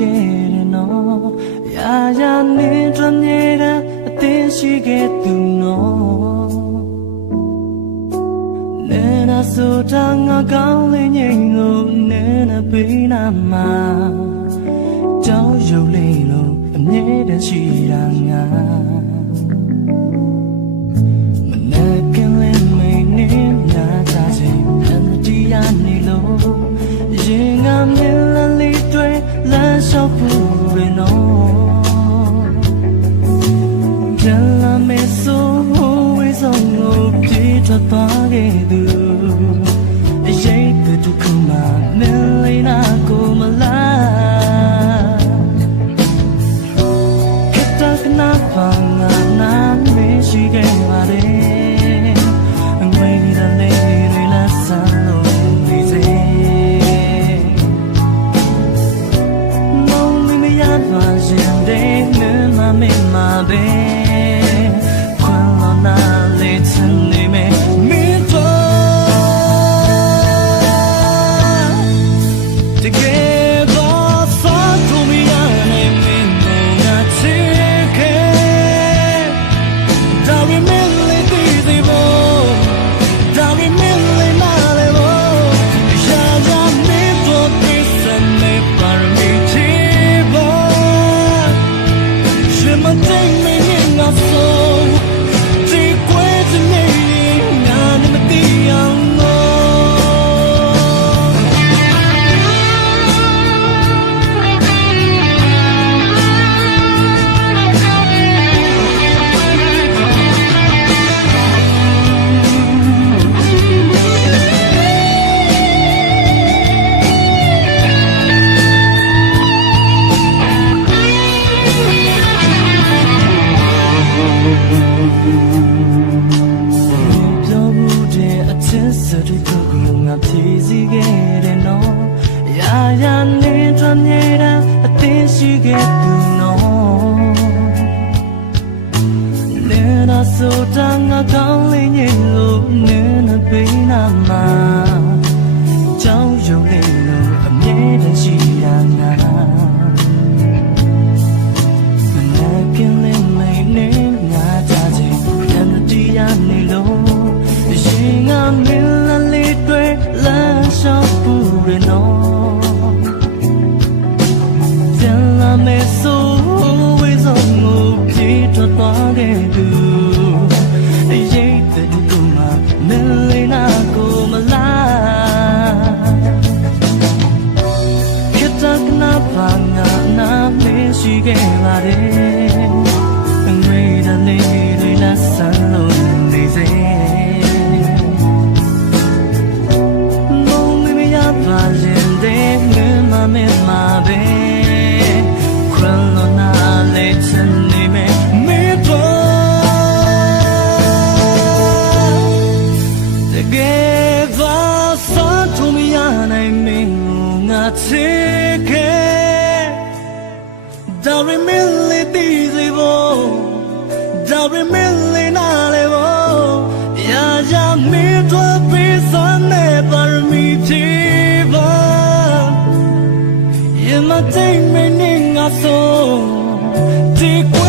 ခဲ့နော်ရာရာနေတွင်မြေတဲ့အသင်ရှိခဲ့သူနော်နေနာဆိုတာငါကောင်းလေးငိမ့်လို့နေနာပေးနာမှာကြောက်ရွံ့လေးလို့အမြဲတမ်းရှိတာငါမနာကင်းလေးမင်းနဲ့နာတာချင်းအန်တီယာနေလို့ရင်ငါမြင်လာလေးတွေလမ်းလျှောက်ဖို့ရနော်ကြလာမေဆိုဝေးဆုံးကိုပြေးထွက်သွားခဲ့သူအရေးကတူခုမှမလေးနာကိုမလားခက်တာကနာပါငါနာမရှိခဲ့ပါလေအငွေရလေးတွေလာဆန်းလို့နေစေမုံမမရပါရှင်တဲ့မမမမပဲခွန်လောနာလေးချင်နေမယ်မင်းတို့တကယ်တော့ဆောက်သူမရနိုင်မင်းတို့ငါချစ်ခဲ့ဒါပေမဲ့လေးတည်သေးဖို့ဒါပေမဲ့လေးနားလေဖို့ရာရာမင်းတို့ပြစ်စနေပါမီချီဖို့ရှင်မသိမင်းငါဆိုဒီကွယ်စနေငါနဲ့မတည်အောင်ပြောဘူးတဲ့အချစ်စရိတ်ကိုငါဖြည့်စည်းခဲ့တယ်နော်ရာရာနေတွင်မြေတာအသင်ရှိခဲ့သူနော်နေနာဆိုတာငါကောင်းလေးငိမ့်လို့နေနာပေးနာမှာကြောက်ရွံ့လေးလို့အမြဲတမ်းရှိရငါမနာကင်းလေးမင်းနဲ့ငါကြခြင်းအန်တီယာနေလို့ရှင်ငါမင်းလာလေးတွေလမ်းလျှောက်ဖို့ရနော်ပြန်လာမယ်ဆိုဝေးဆုံးကိုပြေးထွက်သွားခဲ့သူအရေးတဲ့သူကမှမလေးနာကိုမလားခက်တာကနာပါငါနာမရှိခဲ့ပါတယ်အငွေတလေးတွေလာဆန်းလို့နေစေမုံမမရပါရင်တဲ့ငမမမပဲခွန်လို့နာလေးချင်နေမယ်မေပေါ်တကယ်တော့ဆောက်သူမရနိုင်မင်းငါချစ်ခဲ့ဒါပေမဲ့လေးတည်စေဖို့ဒါပေမဲ့လေးနားလေဖို့ရာရာမင်းတို့ပေးစနေပါမီချီပါယမတိတ်မင်းငါဆိုဒီကွ